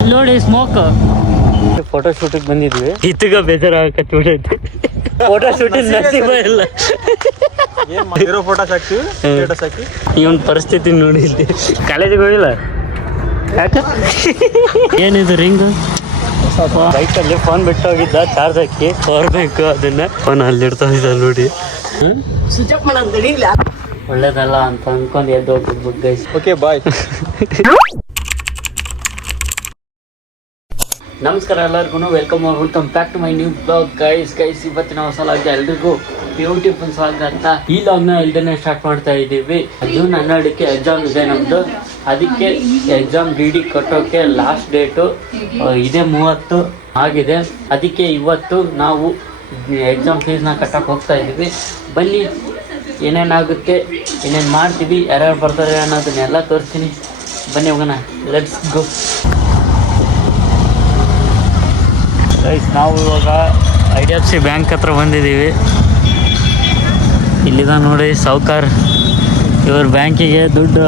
ನೋಡಿ smoke photo ಶೂಟಿಗೆ ಬಂದಿದ್ವಿ ಇತ್ತಗ ಬೇಜಾರಾಗತ್ತೆ photo shooting ನಸೀಬ ಇಲ್ಲ ಫೋಟೋ ಹಾಕಿ ಇವನ್ ಪರಿಸ್ಥಿತಿ ನೋಡಿ ಇಲ್ಲಿ ಕಾಲೇಜಿಗೆ ಹೋಗಿಲ್ಲ ಯಾಕ ಏನಿದು ರಿಂಗ್ ಬೈಕಲ್ಲಿ ಫೋನ್ ಬಿಟ್ಟು ಹೋಗಿದ್ದ ಚಾರ್ಜ್ ಹಾಕಿ ಪವರ್ ಬ್ಯಾಂಕ್ ಅದನ್ನ ಫೋನ್ ಅಲ್ಲಿಡ್ತಾ ಇದ್ದ ನೋಡಿ ಸ್ವಿಚ್ ಆಫ್ ಮಾಡೋದು ಒಳ್ಳೇದಲ್ಲ ಅಂತ ಅನ್ಕೊಂಡು ಎದ್ದು ಹೋಗ್ಬಿಡ್ಬೇಕು ಗೈಸ್. Okay bye. ನಮಸ್ಕಾರ ಎಲ್ಲರಿಗೂ welcome back to my new blog guys. ಇವತ್ತಿನ ಹೊಸ ಲಾಗ್ ಎಲ್ರಿಗೂ ಬ್ಯೂಟಿಫುಲ್ ಸ್ವಾಗತ. ಈ ಲಾಗ್ನ ಇಲ್ದೇನೆ ಸ್ಟಾರ್ಟ್ ಮಾಡ್ತಾ ಇದ್ದೀವಿ. ಜೂನ್ 12ಕ್ಕೆ ಎಕ್ಸಾಮ್ ಇದೆ ನಮ್ದು. ಅದಕ್ಕೆ ಎಕ್ಸಾಮ್ ಡಿ ಕಟ್ಟೋಕೆ ಲಾಸ್ಟ್ ಡೇಟು ಇದೇ 30 ಆಗಿದೆ. ಅದಕ್ಕೆ ಇವತ್ತು ನಾವು ಎಕ್ಸಾಮ್ ಫೀಸ್ನ ಕಟ್ಟಕ್ಕೆ ಹೋಗ್ತಾ ಇದ್ದೀವಿ. ಬನ್ನಿ ಏನೇನಾಗುತ್ತೆ, ಏನೇನು ಮಾಡ್ತೀವಿ, ಯಾರ್ಯಾರು ಬರ್ತಾರೆ ಅನ್ನೋದನ್ನೆಲ್ಲ ತೋರಿಸ್ತೀನಿ. ಬನ್ನಿ ಹೋಗೋಣ, ಲೆಟ್ಸ್ ಗೋ. ಗೈಸ್ ನಾವು ಇವಾಗ IDFC ಬ್ಯಾಂಕ್ ಹತ್ರ ಬಂದಿದ್ದೀವಿ. ಇಲ್ಲಿದ ನೋಡಿ ಸಾವ್ಕಾರ್ ಇವ್ರ ಬ್ಯಾಂಕಿಗೆ ದುಡ್ಡು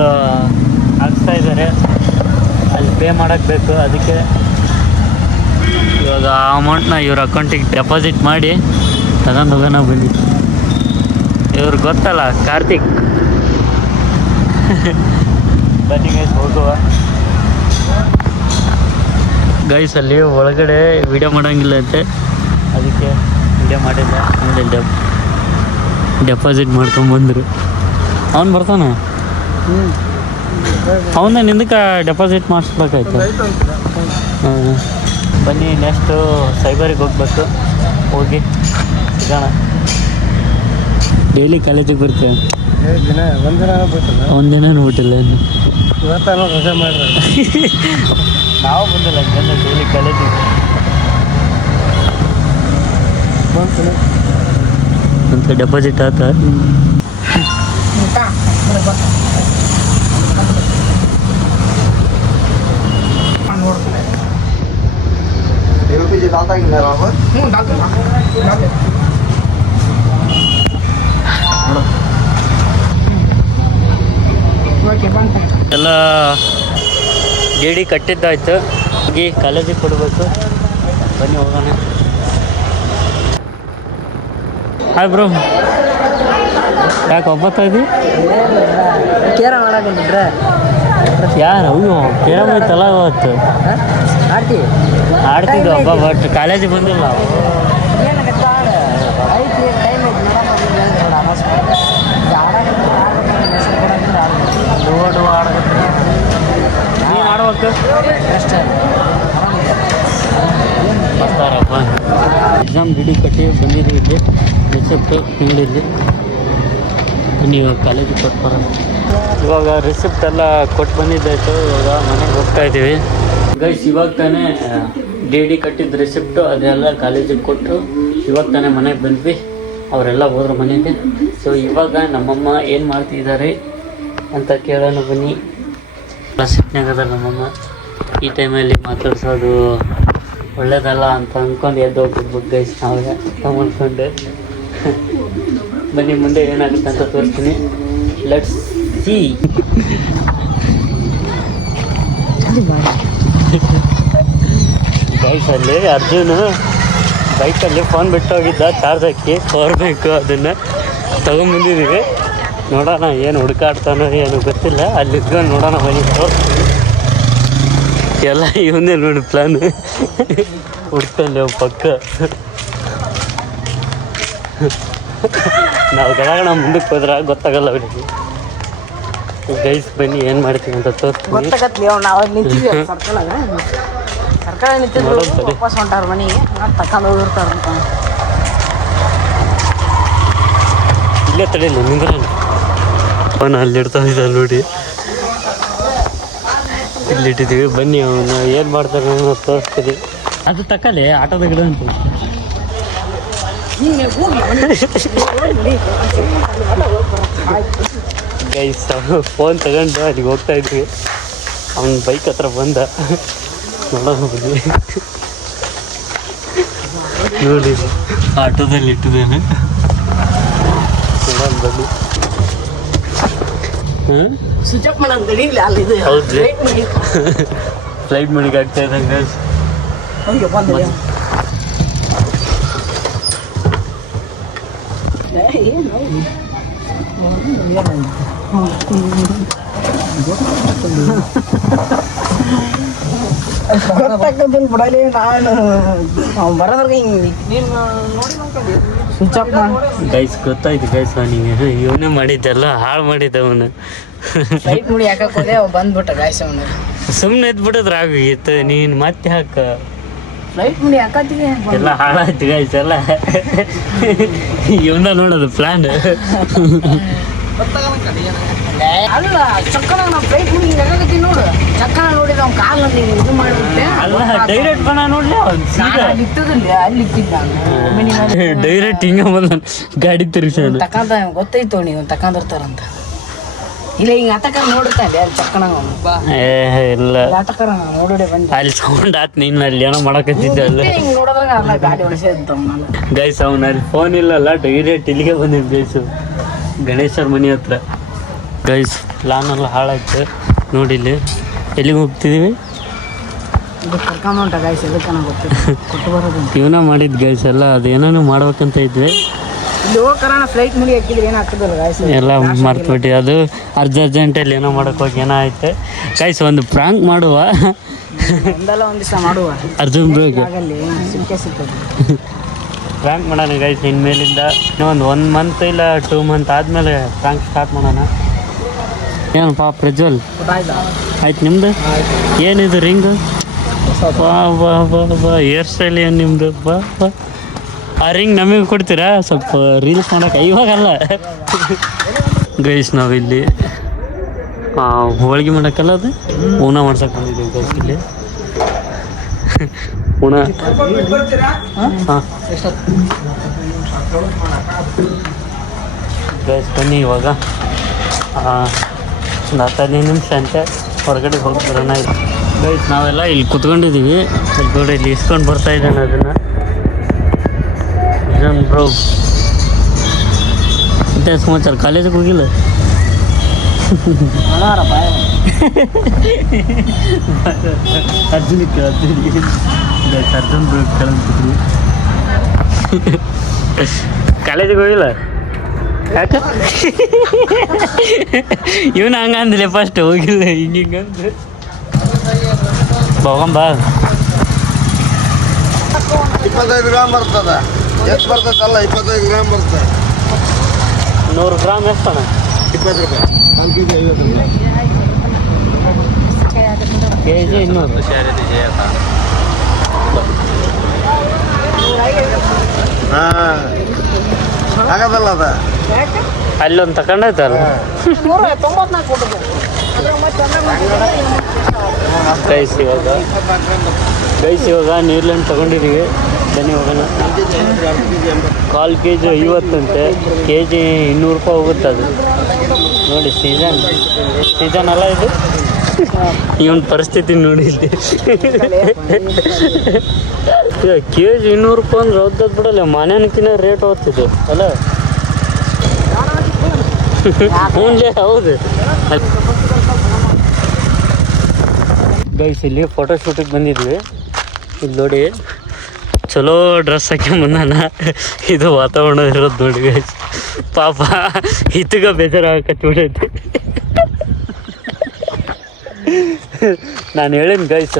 ಹಾಕ್ಸ್ತಾ ಇದ್ದಾರೆ. ಅಲ್ಲಿ ಪೇ ಮಾಡೋಕ್ಕೆ ಬೇಕು. ಅದಕ್ಕೆ ಇವಾಗ ಆ ಅಮೌಂಟ್ನ ಇವ್ರ ಅಕೌಂಟಿಗೆ ಡೆಪಾಸಿಟ್ ಮಾಡಿ ತಗೊಂಡು ಹೋಗೋಣ ಬನ್ನಿ. ಇವ್ರು ಗೊತ್ತಲ್ಲ, ಕಾರ್ತಿಕ್. ಬನ್ನಿ ಗೈಸ್ ಹೋಗುವ. ಗೈಸ್ ಅಲ್ಲಿ ಒಳಗಡೆ ವಿಡಿಯೋ ಮಾಡೋಂಗಿಲ್ಲ ಅಂತೆ, ಅದಕ್ಕೆ ವಿಡಿಯೋ ಮಾಡಿಲ್ಲ. ಆಮೇಲೆ ಡೆಪಾಸಿಟ್ ಮಾಡ್ಕೊಂಬಂದರು. ಅವ್ನು ಬರ್ತಾನೆ, ಅವನ್ನ ನಿಂದಕ್ಕೆ ಡೆಪಾಸಿಟ್ ಮಾಡಿಸ್ಬೇಕಾಯ್ತು. ಹಾಂ ಬನ್ನಿ, ನೆಕ್ಸ್ಟು ಸೈಬರಿಗೆ ಹೋಗ್ಬೇಕು. ಹೋಗಿ ಸಿಗೋಣ. ಡೈಲಿ ಕಾಲೇಜಿಗೆ ಬರ್ತೀವಿ. ಒಂದಿನ ಬಿಟ್ಟಿಲ್ಲ ಇವತ್ತು ರಜೆ ಮಾಡ್ರಿ. ನಾವು ಬಂದಿಲ್ಲ ಯಾಕಂದ್ರೆ ಡೈಲಿ ಕಾಲೇಜಿಗೆ ಅಂತ ಡೆಪಾಸಿಟ್ ಆತ. ಎಲ್ಲ ಡಿ ಕಟ್ಟಿದ್ದಾಯ್ತು. ಹೋಗಿ ಕಾಲೇಜಿಗೆ ಕೊಡಬೇಕು. ಬನ್ನಿ ಹೋಗೋಣ. ಹಾಯ್ ಬ್ರೋ, ಯಾಕೆ ಒಬ್ಬತ್ತಾ ಇದ್ದಿ? ಕೇರ ಮಾಡಾಕಂತಿದ್ರೆ ಯಾರು? ಅಯ್ಯೋ ಕೇರಂ ಐತಲ್ಲ ಅವತ್ತು ಆಡ್ತಿದ್ವು ಹಬ್ಬ. ಬಟ್ ಕಾಲೇಜಿಗೆ ಬಂದಿಲ್ಲ. ಲೋಡು ಆಡಕತ್ತ. ನೀನು ಆಡ್ಬೇಕು ಅಷ್ಟೇ ಬರ್ತಾರಪ್ಪ. ಎಕ್ಸಾಮ್ ಡಿ ಕಟ್ಟಿ ಬಂದಿದ್ದೀವಿ. ಇಲ್ಲಿ ರಿಸಿಪ್ಟ್ ತಿಂಗಳಿಲ್ಲಿ. ನೀವು ಕಾಲೇಜಿಗೆ ಕೊಟ್ಟು ಬರೋಣ. ಇವಾಗ ರಿಸಿಪ್ಟ್ ಎಲ್ಲ ಕೊಟ್ಟು ಬಂದಿದ್ದಾಯ್ತು. ಇವಾಗ ಮನೆಗೆ ಹೋಗ್ತಾ ಇದ್ದೀವಿ ಗೈಸ್. ಇವಾಗ ತಾನೇ ಡಿ ಕಟ್ಟಿದ್ದು ರಿಸಿಪ್ಟು ಅದೆಲ್ಲ ಕಾಲೇಜಿಗೆ ಕೊಟ್ಟು ಇವಾಗ ತಾನೇ ಮನೆಗೆ ಬಂದ್ವಿ. ಅವರೆಲ್ಲ ಹೋದ್ರು ಮನೆಗೆ. ಸೊ ಇವಾಗ ನಮ್ಮಮ್ಮ ಏನು ಮಾಡ್ತಿದ್ದಾರೆ ಅಂತ ಕೇಳೋಣ ಬನ್ನಿ. ಕ್ಲಾಸಿಕ್ನಾಗ ಅದ ನಮ್ಮಮ್ಮ. ಈ ಟೈಮಲ್ಲಿ ಮಾತಾಡ್ಸೋದು ಒಳ್ಳೇದಲ್ಲ ಅಂತ ಅಂದ್ಕೊಂಡು ಎದ್ದು ಹೋಗ್ಬಿಡ್ಬೇಕು ಗೈಸ್. ನಾವೇ ತಗೊಂಡ್ಕೊಂಡು ಬನ್ನಿ, ಮುಂದೆ ಏನಾಗುತ್ತೆ ಅಂತ ತೋರಿಸ್ತೀನಿ. Let's see. ಗೈಸ್ ಅಲ್ಲಿ ಅರ್ಜುನ್ ಬೈಕಲ್ಲಿ ಫೋನ್ ಬಿಟ್ಟು ಹೋಗಿದ್ದ ಚಾರ್ಜ್ ಹಾಕಿ ಪವರ್ ಬ್ಯಾಂಕ್, ಅದನ್ನು ತೊಗೊಂಬಂದಿದ್ದೀವಿ. ನೋಡೋಣ ಏನು ಹುಡುಕಾಡ್ತಾನೋ ಏನು ಗೊತ್ತಿಲ್ಲ. ಅಲ್ಲಿ ಇದ್ಕೊಂಡು ನೋಡೋಣ ಬನ್ನಿ. ಎಲ್ಲ ಇವನ್ನೇ ನೋಡಿ ಪ್ಲಾನ್ ಹುಡ್ಕೊಂಡು ಪಕ್ಕ. ನಾವು ಗಡಗಣ ಮುಂದಕ್ಕೆ ಹೋದ್ರೆ ಗೊತ್ತಾಗಲ್ಲ ಅವನಿಗೆ. ಗೈಸ್ ಬನ್ನಿ ಏನು ಮಾಡ್ತೀವಿ ಅಂತ ತೋರಿಸ್ತೀನಿ. ಗೊತ್ತಾಗತ್ಲಿ ನಾವು ನಿಂತಿದ್ವಿ ಸರ್ಕಾರ ನಿಂತಿದ್ರು. ವಾಪಸ್ ಹೊಂಟಾರ ಮನೆಗೆ, ತಕೊಂಡು ಹೋಗಿರ್ತಾರ ಅಂತ. ಇಲ್ಲೇ ತಡೆಯಿಲ್ಲ ನಿಂದ್ರ ಫೋನ್ ಅಲ್ಲಿಡ್ತಾ ಇದ್ದ ನೋಡಿ. ಇಲ್ಲಿಟ್ಟಿದ್ದೀವಿ. ಬನ್ನಿ ಅವನು ಏನು ಮಾಡ್ತಾರೆ ಅನ್ನೋ ತೋರಿಸ್ತೀವಿ. ಅದು ತಕ್ಕಲೆ ಆಟೋದ ಗಿಡ ಅಂತ ಗೈಸ್. ಫೋನ್ ತಗೊಂಡು ಅಲ್ಲಿಗೆ ಹೋಗ್ತಾ ಇದ್ವಿ. ಅವನ ಬೈಕ್ ಹತ್ರ ಬಂದ. ನೋಡೋಣ ಬನ್ನಿ. ನೋಡಿ ಆಟೋದಲ್ಲಿ ಇಟ್ಟಿದ್ದೇನೆ. ನೋಡೋಣ ಬನ್ನಿ. ಸ್ವಿಚ್ ಆಫ್ ಮಾಡೋದು ಅಲ್ಲಿದೆ. ಹೌದ್ರಿ. ಫ್ಲೈಟ್ ಮಡಿಗೆ ಆಗ್ತಾ ಇದೆ ಗೈಸ್. ಹೋಗಿ ಬಂದಿಲ್ಲ ಗೊತ್ತಾಗ್ತದಿಲ್ಲ ಬಿಡಲಿ ನಾನು ಅವ್ನು ಬರೋದ್ರಿಗೆ ಹಿಂಗೆ ನೀನು ನೋಡಿ ಸ್ವಿಚ್ ಆಫ್ ಗೈಸ್ ಗೊತ್ತಾಯ್ತು ಗೈಸ್ ಅವನಿಗೆ ಇವನೇ ಮಾಡಿದ್ದೆಲ್ಲ ಹಾಳು ಮಾಡಿದ್ದ ಅವನು. ಫ್ಲೈಟ್ ಮುಡಿ ಹಾಕಕ್ಕೆ ಹೋದೆ ಅವ್ ಬಂದ್ಬಿಟ್ಟ ಗಾಯ್ಸ್ ಅವನು. ಸುಮ್ಮನೆ ಎದ್ಬಿಟ್ಟಿದ್ರೆ ಆಗೋಗಿತ್ತು, ನೀನು ಮತ್ತೆ ಹಾಕ ಫ್ಲೈಟ್ ಮುಡಿ ಹಾಕತ್ತೀವಿ ಎಲ್ಲ ಹಾಳಾಯ್ತು ಗೈಸ್ ಎಲ್ಲ. ಇವನ ನೋಡೋದು ಪ್ಲಾನ್. ಅಲ್ಲ ಚಕ್ಕನ ನಾವು ಫ್ಲೈಟ್ ಮುಡಿ ಹಿಂಗೆ ಹಾಕತ್ತೀವಿ ನೋಡು. ಚಕ್ಕನ ನೋಡಿದ ಅವ್ನು ಕಾಲಲ್ಲಿ ಇದು ಮಾಡಿಬಿಟ್ಟೆ. ಅಲ್ಲ ಡೈರೆಕ್ಟ್ ಬಣ್ಣ ನೋಡ್ಲಿ ಅವ್ನು ಸೀದಾ ಅಲ್ಲಿ ಇತ್ತದಿಲ್ಲ ಅಲ್ಲಿ ಇತ್ತಿದ್ದ ಡೈರೆಕ್ಟ್ ಹಿಂಗ ಬಂದ ಗಾಡಿ ತಿರ್ಗಿಸ ತಕಂತ ಗೊತ್ತೈತು ನೀವು ತಕಂದಿರ್ತಾರಂತ. ಇಲ್ಲ ಹಿಂಗೆ ಆತಕ ನೋಡಿರ್ತಾನೆ ಅಲ್ಲಿ ಚಕ್ಕನ ಇಲ್ಲ ಆಟಕರ ನೋಡೋಡೆ ಬಂದ ಅಲ್ಲಿ ಸೌಂಡ್ ಆತ್ ನೀನು ಅಲ್ಲಿ ಏನೋ ಮಾಡಕತ್ತಿದ್ದೆ ಅಲ್ಲ ಹಿಂಗೆ ನೋಡಿದಾಗ ಅಲ್ಲ ಗಾಡಿ ಹೊಡಿಸಿದ್ದು ನಾನು. ಗೈಸ್ ಅವ್ನು ಅಲ್ಲಿ ಫೋನ್ ಇಲ್ಲಲ್ಲ ಡೈರೆಕ್ಟ್ ಇಲ್ಲಿಗೆ ಬಂದಿದ್ದು ಗೈಸು ಗಣೇಶವ್ರ ಮನೆ ಹತ್ರ. ಗೈಸ್ ಪ್ಲಾನ್ ಎಲ್ಲ ಹಾಳಾಯ್ತು ನೋಡಿಲ್ಲಿ. ಎಲ್ಲಿಗೆ ಹೋಗ್ತಿದ್ದೀವಿ? ಇದು ಕರ್ಕೊಂಡು ಹೊಂಟ ಗಾಯ್ಸ್ ಎದಕ್ಕೆ ನನಗೆ ಗೊತ್ತಿಲ್ಲ ಕೊಟ್ಟು ಬರೋದು. ಇವನ ಮಾಡಿದ್ದು ಗೈಸ್ ಎಲ್ಲ ಅದೇನೋ ಮಾಡ್ಬೇಕಂತ ಇದ್ವಿ. ಇಲ್ಲಿ ಹೋಗೋಣ ಫ್ಲೈಟ್ ಮುಡಿ ಹಾಕಿದ್ರೆ ಏನು ಆಗ್ತದಲ್ಲ ಗಾಯ್ಸ್ ಎಲ್ಲ ಮರ್ತ್ಬಿಟ್ಟು ಅದು ಅರ್ಜೆಂಟಲ್ಲಿ ಏನೋ ಮಾಡೋಕೆ ಹೋಗಿ ಏನೋ ಆಯ್ತು ಗೈಸ್. ಒಂದು ಪ್ರಾಂಕ್ ಮಾಡುವ ಒಂದಲ್ಲ ಒಂದು ದಿವಸ ಮಾಡುವ ಅರ್ಜುನ್ ಬ್ರೋಗೆ ಆಗಲ್ಲಿ ಸಿಕ್ಕೇ ಸಿಗ್ತದೆ. ಪ್ರಾಂಕ್ ಮಾಡೋಣ ಗೈಸ್. ಇನ್ಮೇಲಿಂದ ಇನ್ನೊಂದು 1 ಮಂತ್ ಇಲ್ಲ 2 ಮಂತ್ ಆದಮೇಲೆ ಪ್ರಾಂಕ್ ಸ್ಟಾರ್ಟ್ ಮಾಡೋಣ. ಏನಪ್ಪ ಪ್ರಜ್ವಲ್ ಗೊತ್ತಾಯ್ತಾ? ಆಯ್ತು ನಿಮ್ದು ಏನಿದು ರಿಂಗು? ಬಾ ಬಾ ಬಾ ಬಾ ಹೇರ್ ಸ್ಟೈಲ್ ಏನು ನಿಮ್ಮದು? ಬಾ ಬಾ ಆ ರಿಂಗ್ ನಮಗೆ ಕೊಡ್ತೀರಾ ಸ್ವಲ್ಪ ರೀಲ್ಸ್ ಮಾಡೋಕೆ? ಇವಾಗಲ್ಲ ಗೈಸ್ ನಾವಿಲ್ಲಿ ಹೋಳಿಗೆ ಮಾಡೋಕ್ಕಲ್ಲ ಅದು ಹೂನ ಮಾಡ್ಸಕ್ಕೆ ಬಂದಿದ್ದೀವಿ ಗೈಸ್ ಇಲ್ಲಿ. ಹೂನ ಹಾಂ ಗೈಸ್ ಬನ್ನಿ ಇವಾಗ ಒಂದು 15 ನಿಮಿಷ ಅಂತೆ ಹೊರಗಡೆ ಹೋಗಿ ಬರೋಣ. ಗೈಸ್ ನಾವೆಲ್ಲ ಇಲ್ಲಿ ಕುತ್ಕೊಂಡಿದ್ದೀವಿ. ಇಲ್ಲಿ ನೋಡಿ ಇಲ್ಲಿ ಇಸ್ಕೊಂಡು ಬರ್ತಾ ಇದ್ದಾನೆ ಅದನ್ನು ಬ್ರೋ. ಮತ್ತೆ ಸಮಾಚಾರ ಕಾಲೇಜಿಗೆ ಹೋಗಿಲ್ಲ? ಅರ್ಜುನಿಗೆ ಅರ್ಜುನ್ ಬ್ರೋ ಕೇಳಿದ್ವಿ. ಕಾಲೇಜಿಗೆ ಹೋಗಿಲ್ಲ ಯಾಕ? ಇವನು ಹಂಗ ಅಂದಿಲ್ಲ ಫಸ್ಟ್ ಹೋಗಿಲ್ಲ ಹಿಂಗಂದು ಹೋಗಂಬಾ. 25 ಗ್ರಾಮ್ ಬರ್ತದ. ಎಷ್ಟು ಬರ್ತದಲ್ಲ? 25 ಗ್ರಾಮ್ ಬರ್ತದೆ. 100 ಗ್ರಾಮ್ ಎಷ್ಟಣ್ಣ? 20 ರೂಪಾಯಿ. 1 ಕೆಜಿ 50 ರೂಪಾಯಿ. ಕೆಜಿ 200. ಹಾಂ ಆಗದಲ್ಲ ಅದ ಅಲ್ಲೊಂದು ತಗೊಂಡೈತಲ್ಲ ಗೈಸ್ ಇವಾಗ ನ್ಯೂಲ್ಯಾಂಡ್ ತಗೊಂಡಿದ್ದೀವಿ. ಬನ್ನಿ ಹೋಗೋಣ. 1/4 kg 50 ಅಂತೆ, kg 200 ರೂಪಾಯಿ ಹೋಗುತ್ತೆ ಅದು. ನೋಡಿ ಸೀಸನ್ ಅಲ್ಲ ಇದು. ಇವನ್ ಪರಿಸ್ಥಿತಿ ನೋಡಿ ಇಲ್ಲಿ. kg 200 ರೂಪಾಯಿ ಅಂದ್ರೆ ಓದ್ದದ್ ಬಿಡಲ್ಲ. ಮನೆನಕ್ಕಿನ್ನ ರೇಟ್ ಓದ್ತಿದ್ದು ಅಲ್ಲ. ಹ್ಞೂ ಹೌದು. ಗೈಸ್ ಇಲ್ಲಿ ಫೋಟೋ ಶೂಟಿಗೆ ಬಂದಿದ್ವಿ. ಇಲ್ಲಿ ನೋಡಿ ಚಲೋ ಡ್ರೆಸ್ ಹಾಕ್ಯಂಬಂದಾನ. ಇದು ವಾತಾವರಣ ಇರೋದು ನೋಡಿ ಗೈಸ್. ಪಾಪ ಇತ್ತಗ ಬೇಜಾರಾಗಕತ್ಬಿಟ್ಟೈತಿ. ನಾನು ಹೇಳಿನ ಗೈಸ್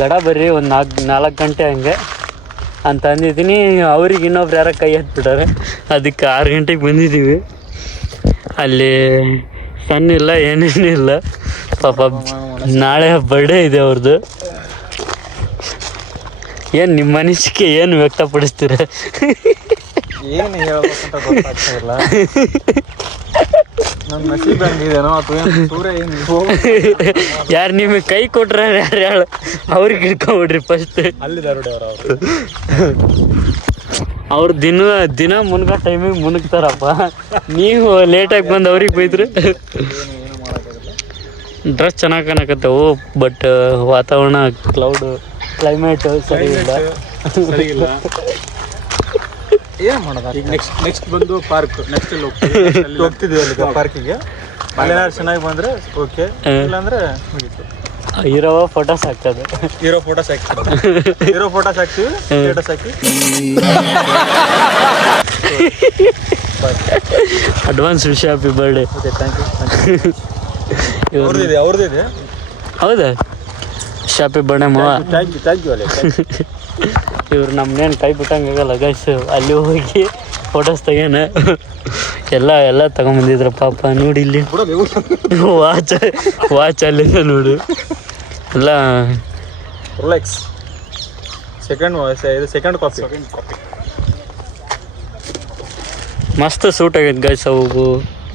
ಗಡ ಬರ್ರಿ ಒಂದು 4 ಗಂಟೆ ಹಂಗೆ ಅಂತ ಅಂದಿದ್ದೀನಿ. ಅವ್ರಿಗೆ ಇನ್ನೊಬ್ರು ಯಾರ ಕೈ ಹತ್ಬಿಟ್ಟಾರೆ. ಅದಕ್ಕೆ 6 ಗಂಟೆಗೆ ಬಂದಿದ್ದೀವಿ. ಅಲ್ಲಿ ಸಣ್ಣ ಇಲ್ಲ ಏನೇನಿಲ್ಲ. ಪಾಪ ನಾಳೆ ಬರ್ಡೇ ಇದೆ ಅವ್ರದ್ದು. ಏನು ನಿಮ್ಮ ಮನಸ್ಸಿಗೆ ಏನು ವ್ಯಕ್ತಪಡಿಸ್ತೀರ? ಏನು ಹೇಳ್ಬೇಕಂತ ಗೊತ್ತಾಗ್ತಾ ಇಲ್ಲ. ನನ್ನ ನಸೀಬ್ ಹೆಂಗಿದೇನೋ ಅಥವಾ ಏನು ಸೂರ್ಯ ಏನು ಯಾರು ನಿಮಗೆ ಕೈ ಕೊಟ್ರ ಯಾರು ಹೇಳು ಅವ್ರಿಗೆ ಹಿಡ್ಕೊಂಬಿಡ್ರಿ ಫಸ್ಟ್. ಅಲ್ಲಿದ್ದಾರೆ ಅವರು. ಅವ್ರು ದಿನ ಮುನ್ಗೋ ಟೈಮಿಗೆ ಮುನ್ಗ್ತಾರಪ್ಪ. ನೀವು ಲೇಟಾಗಿ ಬಂದು ಅವ್ರಿಗೆ ಬೈದ್ರೆ. ಡ್ರೆಸ್ ಚೆನ್ನಾಗಿ ಕಾಣಕತ್ತವು ಬಟ್ ವಾತಾವರಣ ಕ್ಲೈಮೇಟ್ ಸರಿ ಇಲ್ಲ. ಏನು ಮಾಡೋದು? ಈಗ ನೆಕ್ಸ್ಟ್ ಬಂದು ಪಾರ್ಕ್. ನೆಕ್ಸ್ಟ್ ಅಲ್ಲಿ ಹೋಗ್ತಿದ್ವಿ ಅಲ್ಲಿ ಪಾರ್ಕಿಗೆ. ಅಲ್ಲೇನಾದ್ರು ಚೆನ್ನಾಗಿ ಬಂದರೆ ಓಕೆ, ಇಲ್ಲಾಂದರೆ ಮುಗೀತು. ಇರೋವ ಫೋಟೋಸ್ ಹಾಕ್ತದೆ. ಹೀರೋ ಫೋಟೋಸ್ ಹಾಕ್ತೀವಿ ಸ್ಟೇಟಸ್ ಹಾಕಿ. Advance wish happy birthday. Okay thank you. ಅವ್ರದ್ದಿದೆ ಹೌದಾ? ಹ್ಯಾಪಿ ಬರ್ಡೇ ಮಾವ. ಥ್ಯಾಂಕ್ ಯು ಅಲ್ಲೇ. ಇವ್ರು ನಮ್ಮನೇನು ಕೈ ಬಿಟ್ಟಂಗಾಗಲ್ಲ ಗೈಸ್. ಅಲ್ಲಿ ಹೋಗಿ ಫೋಟೋಸ್ ತೆಗ್ಯಾನ ಎಲ್ಲ ತಗೊಂಬಂದಿದ್ರು ಪಾಪ. ನೋಡಿ ಇಲ್ಲಿ ವಾಚ್ ಅಲ್ಲಿಂದ ನೋಡು ಎಲ್ಲ ರಿಲ್ಯಾಕ್ಸ್. Second copy. ಮಸ್ತ್ ಸೂಟ್ ಆಗೈತೆ ಗೈಸ್ ಅವು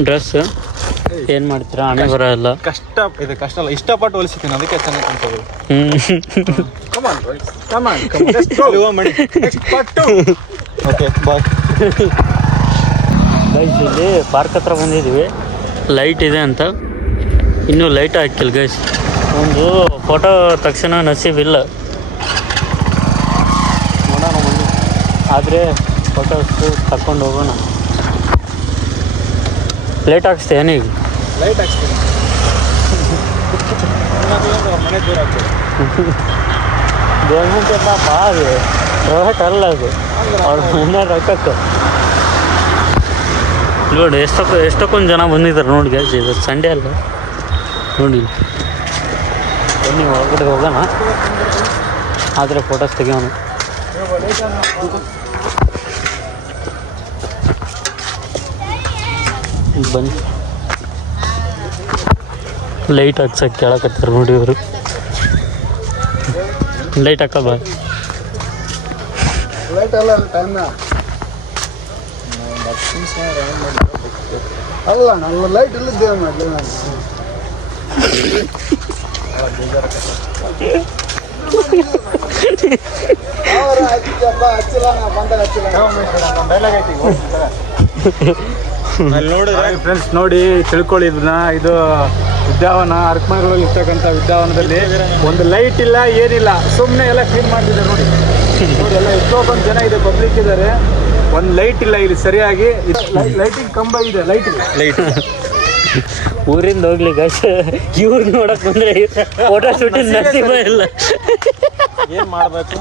ಡ್ರೆಸ್. ಏನು ಮಾಡ್ತೀರಾ, ಹಣೆ ಬರ ಎಲ್ಲ ಕಷ್ಟ ಅಲ್ಲ, ಇಷ್ಟಪಟ್ಟು ಹೊಲಿಸಿದ್ದೀನಿ ಅದಕ್ಕೆ ಚೆನ್ನಾಗಿ ಕಾಣ್ತದೆ. Okay bye. ಗೈಸ್ ಇಲ್ಲಿ ಪಾರ್ಕ್ ಹತ್ರ ಬಂದಿದ್ದೀವಿ. ಲೈಟ್ ಇದೆ ಅಂತ ಇನ್ನೂ ಲೈಟ್ ಹಾಕಿಲ್ಲ ಗೈಸ್. ಒಂದು ಫೋಟೋ ತಕ್ಷಣ ನಸೀಬಿಲ್ಲ, ನೋಡೋಣ ಬನ್ನಿ. ಆದರೆ ಫೋಟೋಸ್ ತಗೊಂಡು ಹೋಗೋಣ. ಲೈಟ್ ಹಾಕ್ಸ್ತೇನೆ ಏನೀಗ? ಲೈಟ್ ಹಾಕ್ಸ್ತೀನಿ. ಮನೆ ದೂರ ಆಗ್ತದೆ. ಗೌರ್ಮೆಂಟ್ ಎಲ್ಲ ಭಾರಿ ಪ್ರೈವೇಟ್ ಅಲ್ಲ ಅದು, ಅವ್ರ ಮನೆ ರೊಕ್ಕಕ್ಕೆ. ನೋಡಿ ಎಷ್ಟಕ್ಕೊಂದು ಜನ ಬಂದಿದ್ದಾರೆ ನೋಡಿ ಗೈಸ್. ಇದು ಸಂಡೇ ಅಲ್ಲ ನೋಡಿ. ಬನ್ನಿ ಹೊರಗಡೆ ಹೋಗೋಣ, ಆದರೆ ಫೋಟೋಸ್ ತೆಗಿಯೋಣ. ಬನ್ನಿ. ಲೈಟ್ ಹಾಕ್ಸಕ್ಕೆ ಕೇಳಕತ್ತಾರೆ ನೋಡಿ ಇವರು. ಲೈಟ್ ಹಾಕಲ್ಲ ಲೈಟ್ ಅಲ್ಲ ಟೈಮ್ನ ಅಲ್ಲ ನನ್ನ ಲೈಟ್ ಇಲ್ಲದ್ದೇವೆ ಮಾಡಲಿ ನಾನು. ಅಲ್ಲಿ ನೋಡಿದ್ರೆ ಫ್ರೆಂಡ್ಸ್ ನೋಡಿ ತಿಳ್ಕೊಳ್ಳಿ ಇದನ್ನ. ಇದು ಉದ್ಯಾನವನ ಅರಕಮನೆಗಳಲ್ಲಿ ಇರ್ತಕ್ಕಂಥ ಉದ್ಯಾನವನದಲ್ಲಿ ಒಂದು ಲೈಟ್ ಇಲ್ಲ ಏನಿಲ್ಲ, ಸುಮ್ಮನೆ ಎಲ್ಲ ಕ್ಲೀನ್ ಮಾಡ್ತಿದ್ದಾರೆ ನೋಡಿ. ಎಲ್ಲ ಎಷ್ಟೊಂದು ಜನ ಇದೆ, ಪಬ್ಲಿಕ್ ಇದ್ದಾರೆ. ಒಂದು ಲೈಟ್ ಇಲ್ಲ ಇಲ್ಲಿ ಸರಿಯಾಗಿ. ಲೈಟಿಂಗ್ ಕಂಬ ಇದೆ, ಲೈಟ್ ಊರಿಂದ ಹೋಗ್ಲಿ ಗೈಸ್. ಇವ್ರು ನೋಡಕ್ ಬಂದ್ರೆ ಫೋಟೋ ಶೂಟಿಂಗ್ ನಸೀಬ ಇಲ್ಲ. ಏನು ಮಾಡಬೇಕು?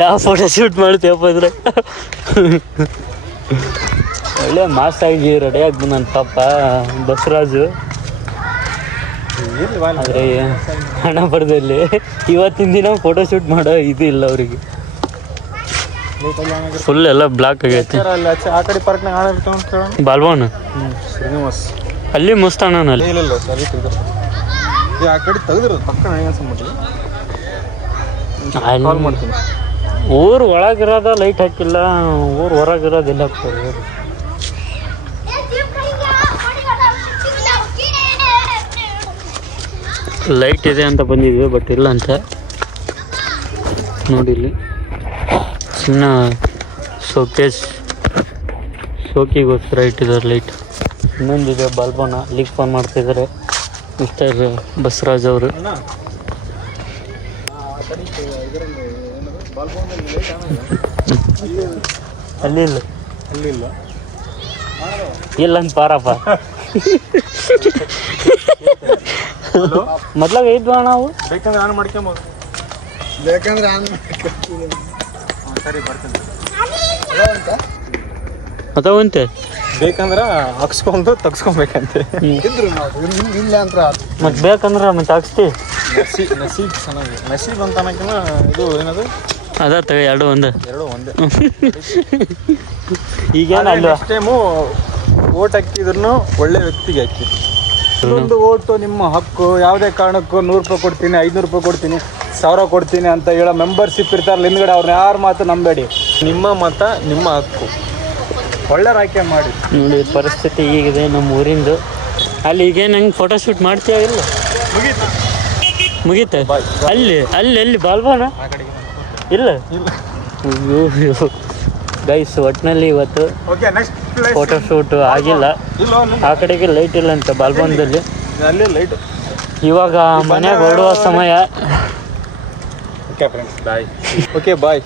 ಯಾವ ಫೋಟೋ ಶೂಟ್ ಮಾಡ್ತೀವಪ್ಪ ಇದ್ರೆ? ಒಳ್ಳೆ ಮಾಸ್ಟಾಗಿ ರೆಡಿಯಾಗಿ ಬಂದನ್ ಪಾಪ ಬಸವರಾಜು. ಆದರೆ ಹಣ ಬರ್ದಲ್ಲಿ ಇವತ್ತಿನ ದಿನ ಫೋಟೋ ಶೂಟ್ ಮಾಡೋ ಇದು ಇಲ್ಲ ಅವರಿಗೆ. ಫುಲ್ ಎಲ್ಲ ಬ್ಲಾಕ್ ಆಗೈತೆ. ಆ ಕಡೆ ಪಾರ್ಕ್ನಾಗ ಬಾಲ್ಭವನ ಶ್ರೀನಿವಾಸ್ ಅಲ್ಲಿ ಮಸ್ತ್ ಅಣ್ಣ ಅಲ್ಲಿ. ಇಲ್ಲ ಸರಿ ಆ ಕಡೆ ತೆಗೆದಿರೋದು ಪಕ್ಕ ನನಗೆ ಅನ್ಸ್ಬಿಟ್ಟು ಕಾಲ್ ಮಾಡ್ತೀನಿ. ಊರು ಒಳಗಿರೋದ ಲೈಟ್ ಹಾಕಿಲ್ಲ, ಊರು ಹೊರಗಿರೋದಿಲ್ಲ. ಲೈಟ್ ಇದೆ ಅಂತ ಬಂದಿದ್ವಿ, ಬಟ್ ಇಲ್ಲ ಅಂತ ನೋಡಿಲ್ಲಿ. ಸುಮ್ಮನೆ ಶೋಕಿಗೋಸ್ಕರ ಇಟ್ಟಿದ್ದಾರೆ ಲೈಟ್. ಇನ್ನೊಂದಿದೆ ಬಾಲ್ಭವನ, ಅಲ್ಲಿಗೆ ಫೋನ್ ಮಾಡ್ತಿದ್ದಾರೆ ಮಿಸ್ಟರ್ ಬಸವರಾಜ್ ಅವರು. ಅಲ್ಲಿ ಇಲ್ಲಂತ ಪಾರಪ್ಪ. ಮೊದ್ಲಾಗ ಇದ್ವಾ ನಾವು? ಬೇಕಂದ್ರೆ ಆನ್ ಮಾಡ್ಕೊಂಬೋದು. ಬೇಕಂದ್ರೆ ಸರಿ ಬರ್ತೀನಿ. ಅದಾವಂತೆ ಬೇಕಂದ್ರೆ ಹಾಕ್ಸ್ಕೊಂಡು ತಗ್ಸ್ಕೊಬೇಕಂತೆ ಇದ್ರು ನಾವು ಇಲ್ಲ ಅಂತ. ಮತ್ತೆ ಬೇಕಂದ್ರೆ ಮತ್ತೆ ಹಾಕ್ಸ್ತಿ. ನಸೀಬ್ ಚೆನ್ನಾಗಿ. ನಸೀಬ್ ಅಂತ ಅನ್ನೋಕ್ಕಿಂತ ಇದು ಏನದು ಅದ ತಗ ಎರಡು ಒಂದೇ. ಈಗೇನು ಅಲ್ಲಿ ನೆಕ್ಸ್ಟ್ ಟೈಮು ಓಟ್ ಹಾಕಿದ್ರು ಒಳ್ಳೆ ವ್ಯಕ್ತಿಗೆ ಹಾಕಿ. ಇನ್ನೊಂದು ಓಟು ನಿಮ್ಮ ಹಕ್ಕು. ಯಾವುದೇ ಕಾರಣಕ್ಕೂ 100 ರೂಪಾಯಿ ಕೊಡ್ತೀನಿ, 500 ರೂಪಾಯಿ ಕೊಡ್ತೀನಿ, 1000 ಕೊಡ್ತೀನಿ ಅಂತ ಹೇಳೋ ಮೆಂಬರ್ಶಿಪ್ ಇರ್ತಾರಲ್ಲ ಹಿಂದ್ಗಡೆ, ಅವ್ರನ್ನ ಯಾರ ಮಾತು ನಂಬೇಡಿ. ನಿಮ್ಮ ಮತ ನಿಮ್ಮ ಹಕ್ಕು. ಒಳ್ಳೆ ಆಯ್ಕೆ ಮಾಡಿ. ನೋಡಿ ಪರಿಸ್ಥಿತಿ ಹೀಗಿದೆ ನಮ್ಮ ಊರಿಂದು. ಅಲ್ಲಿ ಈಗೇನು ಹಂಗೆ ಫೋಟೋ ಶೂಟ್ ಮಾಡ್ತೀಯ ಇಲ್ಲ? ಮುಗೀತ ಅಲ್ಲಿ ಬಾಲ್ಭವನ ಇಲ್ಲ. ಗೈಸ್ ಒಟ್ಟಿನಲ್ಲಿ ಇವತ್ತು ಫೋಟೋ ಶೂಟ್ ಆಗಿಲ್ಲ. ಆ ಕಡೆಗೆ ಲೈಟ್ ಇಲ್ಲ ಅಂತ ಬಾಲ್ಭವನದಲ್ಲಿ. ಅಲ್ಲಿ ಲೈಟ್. ಇವಾಗ ಮನೆಗೆ ಹೊರಡುವ ಸಮಯ. Okay bye.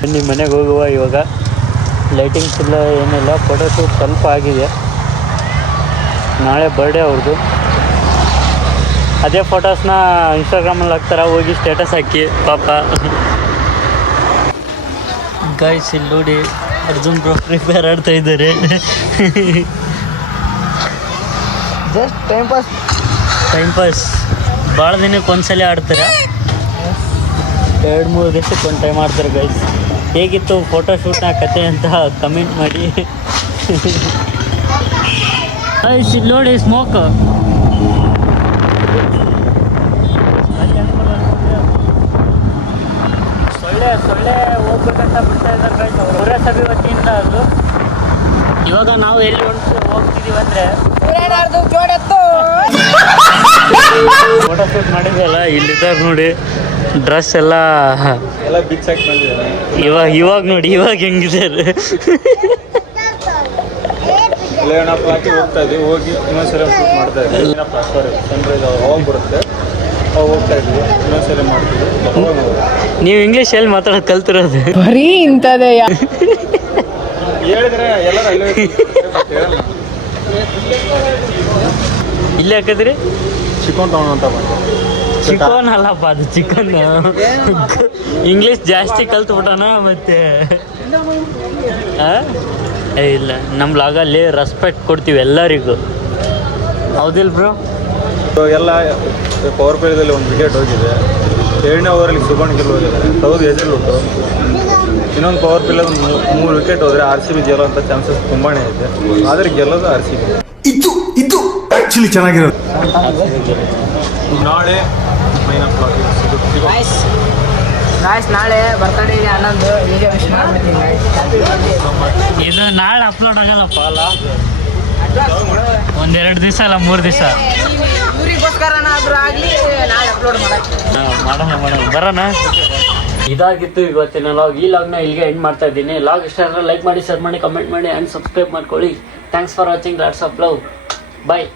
ಬನ್ನಿ ಮನೆಗೆ ಹೋಗುವ ಇವಾಗ. ಲೈಟಿಂಗ್ಸ್ ಇಲ್ಲ ಏನಿಲ್ಲ, ಫೋಟೋ ಶೂಟ್ ಸ್ವಲ್ಪ ಆಗಿದೆ. ನಾಳೆ ಬರ್ಡೇ ಅವ್ರದ್ದು. ಅದೇ ಫೋಟೋಸ್ನ ಇನ್ಸ್ಟಾಗ್ರಾಮಲ್ಲಿ ಹಾಕ್ತಾರೆ, ಹೋಗಿ ಸ್ಟೇಟಸ್ ಹಾಕಿ ಪಾಪ. ಗೈಸ್ ಇಲ್ಲಿ ನೋಡಿ ಅರ್ಜುನ್ ಬ್ರೋ ಫ್ರೀ ಫೈರ್ ಆಡ್ತಾ ಇದ್ದಾರೆ. ಜಸ್ಟ್ ಟೈಮ್ ಪಾಸ್ ಭಾಳ ದಿನಕ್ಕೆ ಒಂದ್ಸಲ ಆಡ್ತಾರೆ, 2-3 ದಿವಸಕ್ಕೆ ಒಂದು ಟೈಮ್ ಆಡ್ತಾರೆ. ಗೈಸ್ ಹೇಗಿತ್ತು ಫೋಟೋಶೂಟ್ನ ಕತೆ ಅಂತ ಕಮೆಂಟ್ ಮಾಡಿ. ಗೈಸ್ ಇಲ್ಲಿ ನೋಡಿ ಸ್ಮೋಕ್. ಸೊಳ್ಳೆ ಹೋಗ್ಬೇಕಂತ ಬಿಡ್ತಾ ಇದ್ದಾರೆ ಗೈಸ್ ಅವರು, ಪುರಸಭೆ ವತಿಯಿಂದ. ಅದು ಇವಾಗ ನಾವು ಎಲ್ಲಿ ಹೋಗ್ತಿದೀವಿ ಅಂದರೆ ಫೋಟೋಶೂಟ್ ಮಾಡಿದ್ವಲ್ಲ, ಇಲ್ಲಿದ್ದಾರೆ ನೋಡಿ ಡ್ರೆಸ್ ಎಲ್ಲ ಬಿಚ್ಚಾಕಿ ಬಂದಿದ್ದಾರೆ. ಇವಾಗ ನೋಡಿ ಇವಾಗ ಹೆಂಗಿದ್ದಾರೆ. ಲೇಣಪ್ಪ ಹಾಕಿ ಹೋಗ್ತಾ ಇದ್ವಿ, ಹೋಗಿ ಇನ್ನೊಂದ್ಸಲ ಶೂಟ್ ಮಾಡ್ತಾ ಇದ್ವಿ. ಸಾರಿ ಸನ್ರೈಸ್ ಅವಾಗ ಬರುತ್ತೆ, ಅವಾಗ ಹೋಗ್ತಾ ಇದ್ವಿ, ಇನ್ನೊಂದ್ಸಲ ಮಾಡ್ತೀವಿ. ನೀವು ಇಂಗ್ಲೀಷ್ ಎಲ್ಲಿ ಮಾತಾಡೋದು ಕಲ್ತಿರೋದು? ಬರೀ ಇಂಥದೇ ಹೇಳಿದ್ರೆ ಎಲ್ಲರೂ ಅಲ್ಲೇ ಹೇಳಲ್ಲ. ಇಲ್ಲಿ ಹಾಕಿದ್ರಿ ಚಿಕನ್ ತಗೊಂಡು ಅಂತ ಬಂದು ಚಿಕನ್ ಅಲ್ಲಪ್ಪ, ಅದು ಚಿಕನ್. ಇಂಗ್ಲೀಷ್ ಜಾಸ್ತಿ ಕಲ್ತ್ಬಿಟ್ಟಾನ ಮತ್ತೆ. ಇಲ್ಲ ನಮ್ಮ ಲಾಗಲ್ಲಿ ರೆಸ್ಪೆಕ್ಟ್ ಕೊಡ್ತೀವಿ ಎಲ್ಲರಿಗೂ, ಹೌದಿಲ್ಲ ಬ್ರೋ? ಎಲ್ಲ ಪವರ್ ಪ್ಲೇದಲ್ಲಿ ಒಂದು ವಿಕೆಟ್ ಹೋಗಿದೆ. 2ನೇ ಓವರಲ್ಲಿ ಸುಬರ್ಣ ಗಿಲ್ ಹೋಗಿದ್ದಾರೆ, ಹೌದು ಹೆಸರು. ಇನ್ನೊಂದು ಪವರ್ ಪ್ಲೇ 3 ವಿಕೆಟ್ ಹೋದರೆ RCB ಗೆಲ್ಲುವಂಥ ಚಾನ್ಸಸ್ ತುಂಬಾ ಇದೆ. ಆದರೆ ಗೆಲ್ಲೋದು RCB. ಇದು ಆಕ್ಚುಲಿ ಚೆನ್ನಾಗಿರೋದು. ನಾಳೆ ಗಾಯ್ಸ್ ನಾಳೆ ಬರ್ತಡೇ ಇದೆ ಅನ್ನೊಂದು, ಈಗ ವಿಶ್ ಮಾಡ್ಬಿಡ್ತೀನಿ. ಇದು ನಾಳೆ ಅಪ್ಲೋಡ್ ಆಗಲ್ಲಪ್ಪ, ಅಲ್ಲ 1-2 ದಿವಸ ಅಲ್ಲ 3 ದಿವಸ ಇವ್ರಿಗೋಸ್ಕರನಾದ್ರೂ ಆಗಲಿ ನಾಳೆ ಅಪ್ಲೋಡ್ ಮಾಡೋಣ ಬರೋಣ. ಇದಾಗಿತ್ತು ಇವತ್ತಿನ ಲಾಗ್. ಈ ಲಾಗ್ನ ಇಲ್ಲಿಗೆ ಎಂಡ್ ಮಾಡ್ತಾ ಇದ್ದೀನಿ. ಲಾಗ್ ಇಷ್ಟ ಆದರೆ ಲೈಕ್ ಮಾಡಿ, ಶೇರ್ ಮಾಡಿ, ಕಮೆಂಟ್ ಮಾಡಿ ಆ್ಯಂಡ್ ಸಬ್ಸ್ಕ್ರೈಬ್ ಮಾಡ್ಕೊಳ್ಳಿ. Thanks for watching. Lots of love. Bye.